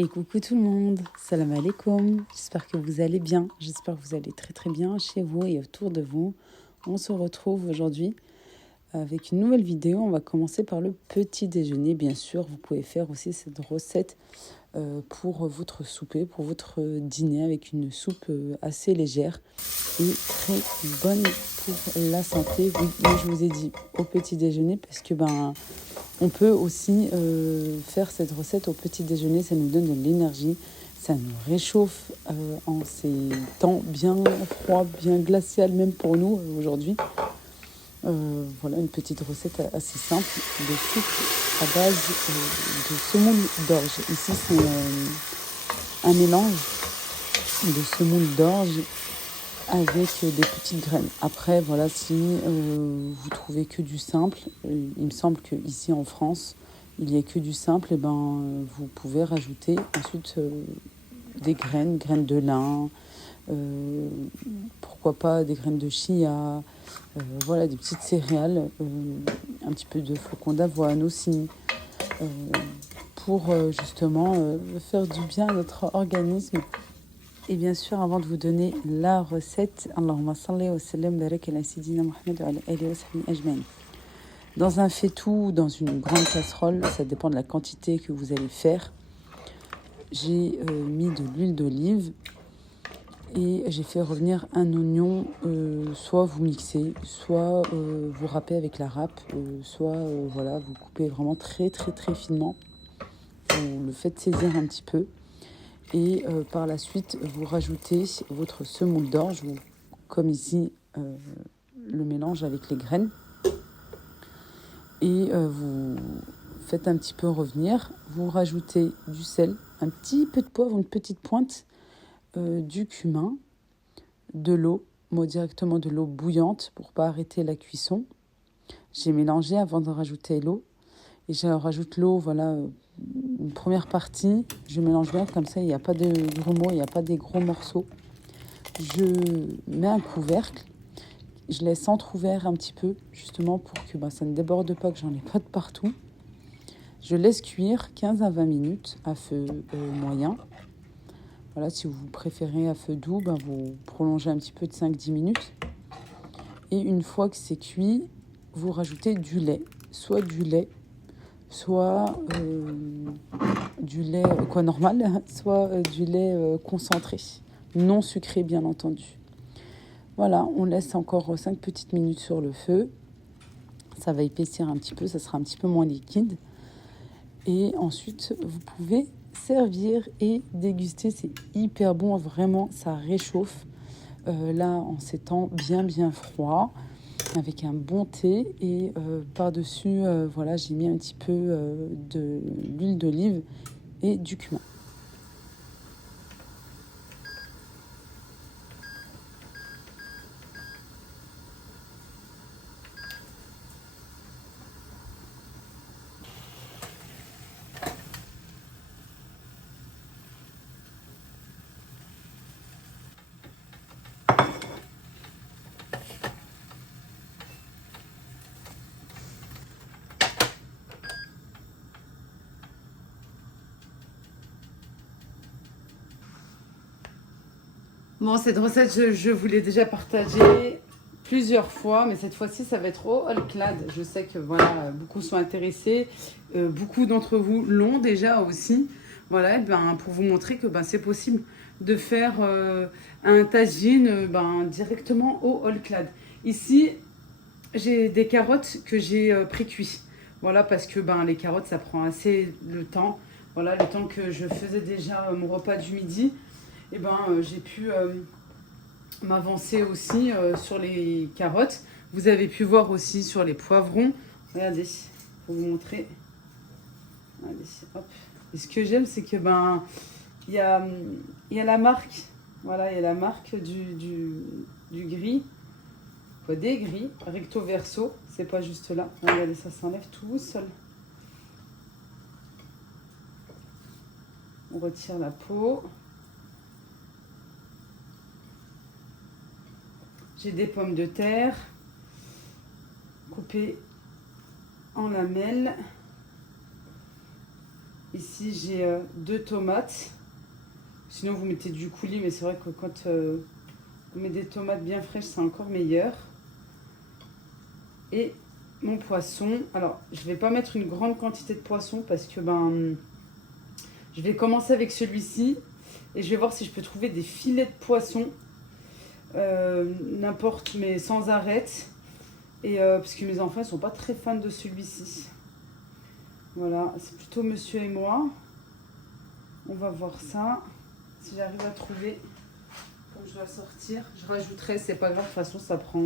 Et coucou tout le monde, salam alaikum, j'espère que vous allez bien, j'espère que vous allez très très bien chez vous et autour de vous. On se retrouve aujourd'hui avec une nouvelle vidéo. On va commencer par le petit déjeuner, bien sûr. Vous pouvez faire aussi cette recette pour votre souper, pour votre dîner, avec une soupe assez légère et très bonne pour la santé. Oui, mais je vous ai dit au petit déjeuner parce que on peut aussi faire cette recette au petit déjeuner, ça nous donne de l'énergie, ça nous réchauffe en ces temps bien froids, bien glacial même pour nous aujourd'hui. Voilà une petite recette assez simple de soupe à base de semoule d'orge. Ici c'est un mélange de semoule d'orge avec des petites graines. Après, voilà, si vous trouvez que du simple, il me semble qu'ici en France, il n'y a que du simple, et vous pouvez rajouter ensuite des graines de lin, pourquoi pas des graines de chia, voilà, des petites céréales, un petit peu de flocons d'avoine aussi, pour justement faire du bien à notre organisme. Et bien sûr, avant de vous donner la recette, Allahumma salli wa sallam barak ala sayyidina Muhammad wa ala alihi wa sahbihi ajmain. Dans un faitout ou dans une grande casserole, ça dépend de la quantité que vous allez faire, j'ai mis de l'huile d'olive et j'ai fait revenir un oignon, soit vous mixez, soit vous râpez avec la râpe, soit voilà, vous coupez vraiment très très très finement, vous le faites saisir un petit peu. Et par la suite, vous rajoutez votre semoule d'orge, comme ici le mélange avec les graines. Et vous faites un petit peu revenir. Vous rajoutez du sel, un petit peu de poivre, une petite pointe, du cumin, de l'eau, moi directement de l'eau bouillante pour ne pas arrêter la cuisson. J'ai mélangé avant de rajouter l'eau. Et je rajoute l'eau, voilà, une première partie. Je mélange bien, comme ça, il n'y a pas de grumeaux, il n'y a pas des gros morceaux. Je mets un couvercle. Je laisse entrouvert un petit peu, justement, pour que ça ne déborde pas, que j'en ai pas de partout. Je laisse cuire 15 à 20 minutes à feu moyen. Voilà, si vous préférez à feu doux, vous prolongez un petit peu de 5-10 minutes. Et une fois que c'est cuit, vous rajoutez du lait. Soit du lait normal, soit du lait concentré, non sucré bien entendu. Voilà, on laisse encore 5 petites minutes sur le feu. Ça va épaissir un petit peu, ça sera un petit peu moins liquide. Et ensuite, vous pouvez servir et déguster. C'est hyper bon, vraiment, ça réchauffe. Là, en ces temps bien froids, avec un bon thé. Et par-dessus, voilà, j'ai mis un petit peu de l'huile d'olive et du cumin. Bon, cette recette, je vous l'ai déjà partagée plusieurs fois, mais cette fois-ci, ça va être au All-Clad. Je sais que voilà, beaucoup sont intéressés, beaucoup d'entre vous l'ont déjà aussi. Voilà, pour vous montrer que c'est possible de faire un tagine directement au All-Clad. Ici, j'ai des carottes que j'ai pré-cuit. Voilà, parce que les carottes, ça prend assez le temps. Voilà, le temps que je faisais déjà mon repas du midi. Et j'ai pu m'avancer aussi sur les carottes. Vous avez pu voir aussi sur les poivrons. Regardez, pour vous montrer. Regardez, hop. Et ce que j'aime, c'est que il y a la marque. Voilà, il y a la marque du gris. Quoi, des gris, recto verso. C'est pas juste là. Regardez, ça s'enlève tout seul. On retire la peau. J'ai des pommes de terre coupées en lamelles. Ici, j'ai 2 tomates. Sinon, vous mettez du coulis, mais c'est vrai que quand vous mettez des tomates bien fraîches, c'est encore meilleur. Et mon poisson. Alors, je ne vais pas mettre une grande quantité de poisson parce que je vais commencer avec celui-ci. Et je vais voir si je peux trouver des filets de poisson. N'importe, mais sans arête. Et parce que mes enfants ne sont pas très fans de celui-ci. Voilà, c'est plutôt monsieur et moi. On va voir ça. Si j'arrive à trouver, comme je dois sortir, je rajouterai, c'est pas grave, de toute façon ça prend...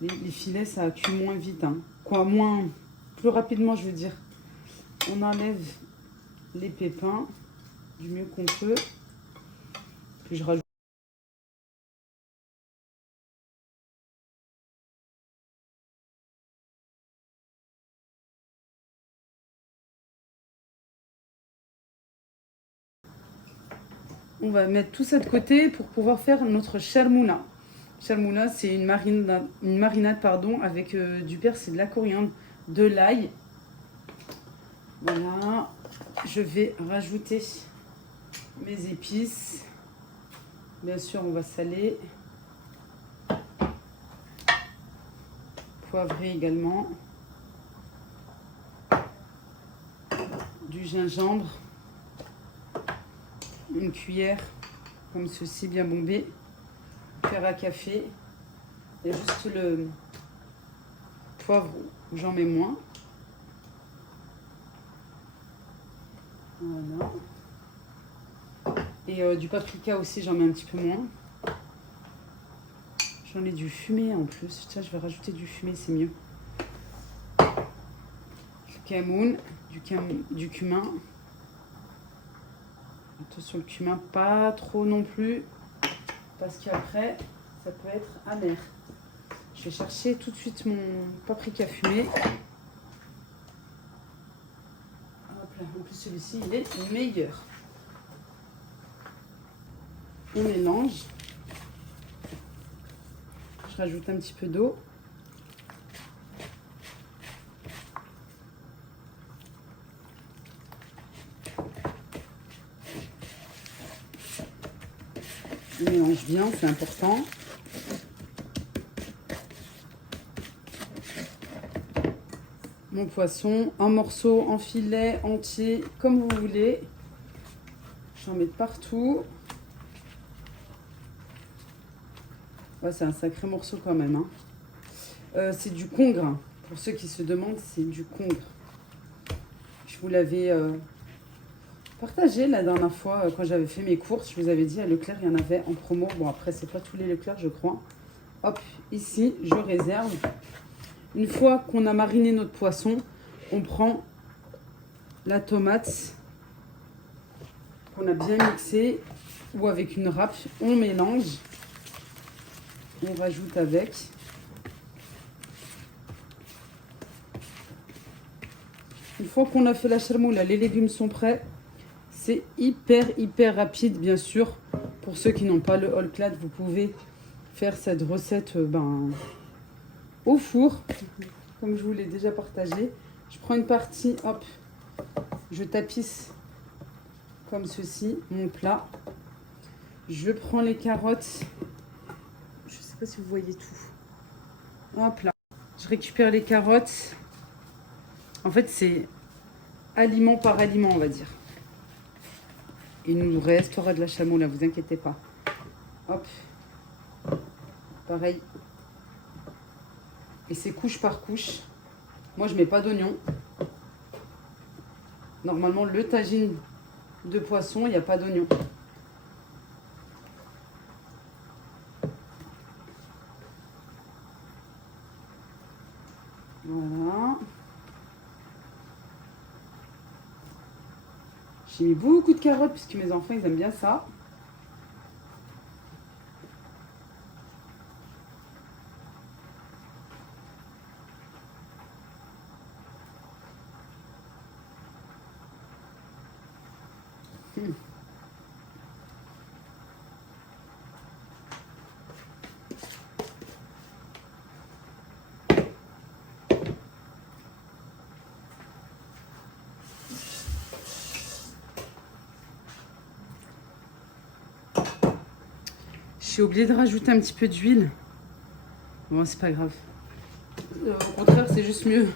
Les filets ça cuit moins vite, hein. Quoi, moins... Plus rapidement je veux dire. On enlève les pépins du mieux qu'on peut. Puis je rajoute... On va mettre tout ça de côté pour pouvoir faire notre charmouna. Charmouna, c'est une marinade pardon, avec du persil, de la coriandre, de l'ail. Voilà. Je vais rajouter mes épices. Bien sûr, on va saler. Poivrer également. Du gingembre. Une cuillère comme ceci, bien bombée. Faire à café. Il y a juste le poivre où j'en mets moins. Voilà. Et du paprika aussi, j'en mets un petit peu moins. J'en ai du fumé en plus. Tiens, je vais rajouter du fumé, c'est mieux. Du camoun, du cumin. Attention, le cumin, pas trop non plus. Parce qu'après, ça peut être amer. Je vais chercher tout de suite mon paprika fumé. Hop là. En plus, celui-ci, il est meilleur. On mélange. Je rajoute un petit peu d'eau. On mélange bien, c'est important. Mon poisson en morceaux, en filets, entier, comme vous voulez. J'en mets partout. Ouais, c'est un sacré morceau quand même, hein. C'est du congre. Pour ceux qui se demandent, c'est du congre. Je vous l'avais partagé la dernière fois quand j'avais fait mes courses. Je vous avais dit à Leclerc, il y en avait en promo. Bon, après, c'est pas tous les Leclerc, je crois. Hop, ici, je réserve. Une fois qu'on a mariné notre poisson, on prend la tomate qu'on a bien mixée ou avec une râpe. On mélange. On rajoute avec. Une fois qu'on a fait la charmoula, les légumes sont prêts. C'est hyper rapide, bien sûr. Pour ceux qui n'ont pas le all-clad, vous pouvez faire cette recette au four, comme je vous l'ai déjà partagé. Je prends une partie, hop, je tapisse comme ceci mon plat. Je prends les carottes. Je ne sais pas si vous voyez tout. Hop là. Je récupère les carottes. En fait, c'est aliment par aliment, on va dire. Il nous restera de la chamoula, vous inquiétez pas. Hop. Pareil. Et c'est couche par couche. Moi, je mets pas d'oignon. Normalement, le tagine de poisson, il n'y a pas d'oignon. Voilà. J'ai mis beaucoup de carottes puisque mes enfants, ils aiment bien ça. J'ai oublié de rajouter un petit peu d'huile. Bon, c'est pas grave. Au contraire, c'est juste mieux.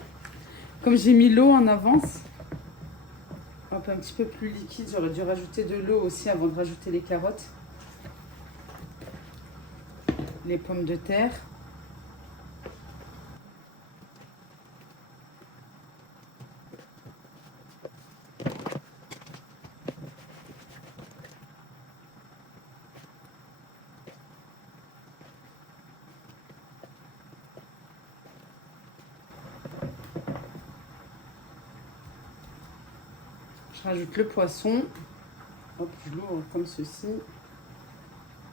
Comme j'ai mis l'eau en avance, un petit peu plus liquide, j'aurais dû rajouter de l'eau aussi avant de rajouter les carottes. Les pommes de terre. Je rajoute le poisson. Hop, je l'ouvre comme ceci.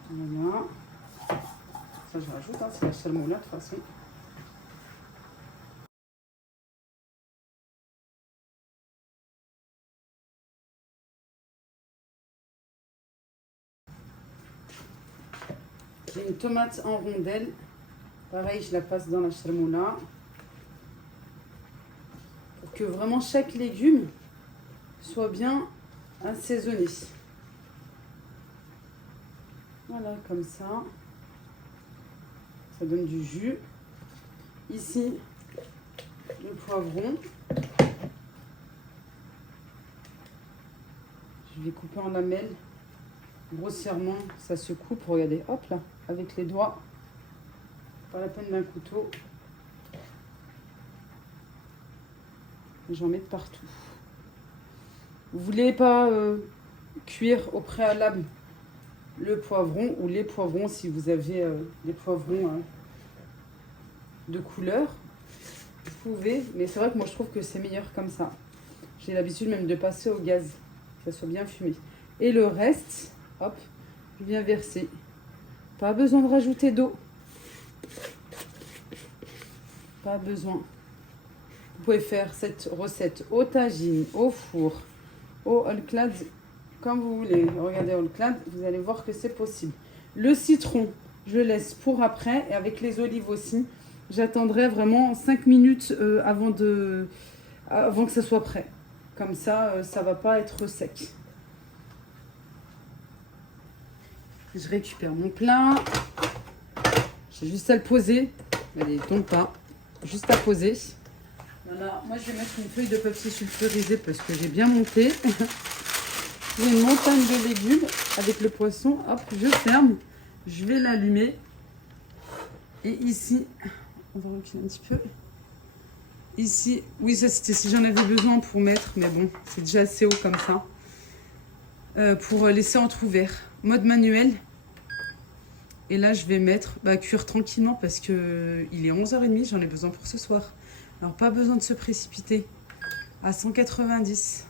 Voilà. Ça, je rajoute, hein, c'est la salmoula de toute façon. J'ai une tomate en rondelles. Pareil, je la passe dans la salmoula. Pour que vraiment chaque légume soit bien assaisonné. Voilà, comme ça. Ça donne du jus. Ici, le poivron. Je vais couper en lamelles. Grossièrement, ça se coupe. Regardez, hop là, avec les doigts. Pas la peine d'un couteau. J'en mets de partout. Vous voulez pas cuire au préalable le poivron ou les poivrons si vous avez des poivrons de couleur. Vous pouvez, mais c'est vrai que moi je trouve que c'est meilleur comme ça. J'ai l'habitude même de passer au gaz, que ça soit bien fumé. Et le reste, hop, je viens verser. Pas besoin de rajouter d'eau. Pas besoin. Vous pouvez faire cette recette au tagine, au four, au all-clad, comme vous voulez. Regardez all-clad, vous allez voir que c'est possible. Le citron, je laisse pour après. Et avec les olives aussi, j'attendrai vraiment 5 minutes avant que ça soit prêt. Comme ça, ça ne va pas être sec. Je récupère mon plat. J'ai juste à le poser. Allez, tombe pas. Juste à poser. Voilà, moi je vais mettre une feuille de papier sulfurisé parce que j'ai bien monté. J'ai une montagne de légumes avec le poisson. Hop, je ferme. Je vais l'allumer. Et ici, on va reculer un petit peu. Ici, oui, ça c'était si j'en avais besoin pour mettre, mais bon, c'est déjà assez haut comme ça. Pour laisser entrouvert. Mode manuel. Et là, je vais mettre, cuire tranquillement parce que il est 11h30, j'en ai besoin pour ce soir. Alors, pas besoin de se précipiter. À 190,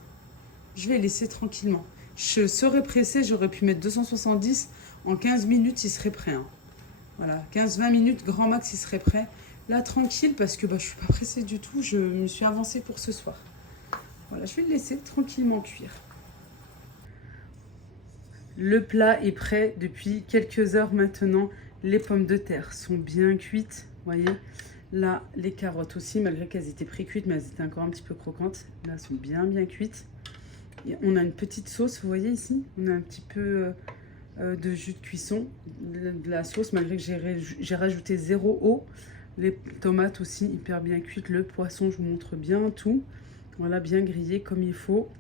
je vais laisser tranquillement. Je serais pressée, j'aurais pu mettre 270. En 15 minutes, il serait prêt. Hein. Voilà, 15-20 minutes, grand max, il serait prêt. Là, tranquille, parce que je ne suis pas pressée du tout. Je me suis avancée pour ce soir. Voilà, je vais le laisser tranquillement cuire. Le plat est prêt depuis quelques heures maintenant. Les pommes de terre sont bien cuites, vous voyez. Là, les carottes aussi, malgré qu'elles étaient pré-cuites, mais elles étaient encore un petit peu croquantes. Là, elles sont bien cuites. Et on a une petite sauce, vous voyez ici. On a un petit peu de jus de cuisson, de la sauce, malgré que j'ai rajouté 0 eau. Les tomates aussi, hyper bien cuites. Le poisson, je vous montre bien tout. Voilà, bien grillé comme il faut.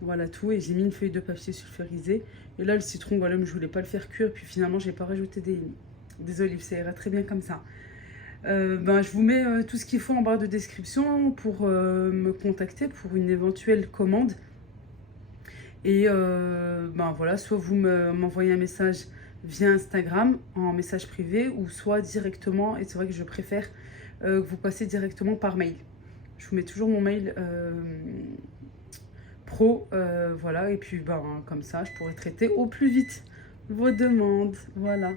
Voilà tout. Et j'ai mis une feuille de papier sulfurisé. Et là, le citron, voilà, mais je voulais pas le faire cuire. Puis finalement, j'ai pas rajouté des olives. Ça ira très bien comme ça. Je vous mets tout ce qu'il faut en barre de description pour me contacter pour une éventuelle commande. Et voilà, soit vous m'envoyez un message via Instagram en message privé ou soit directement, et c'est vrai que je préfère que vous passez directement par mail. Je vous mets toujours mon mail pro, voilà, et puis comme ça je pourrai traiter au plus vite vos demandes, voilà.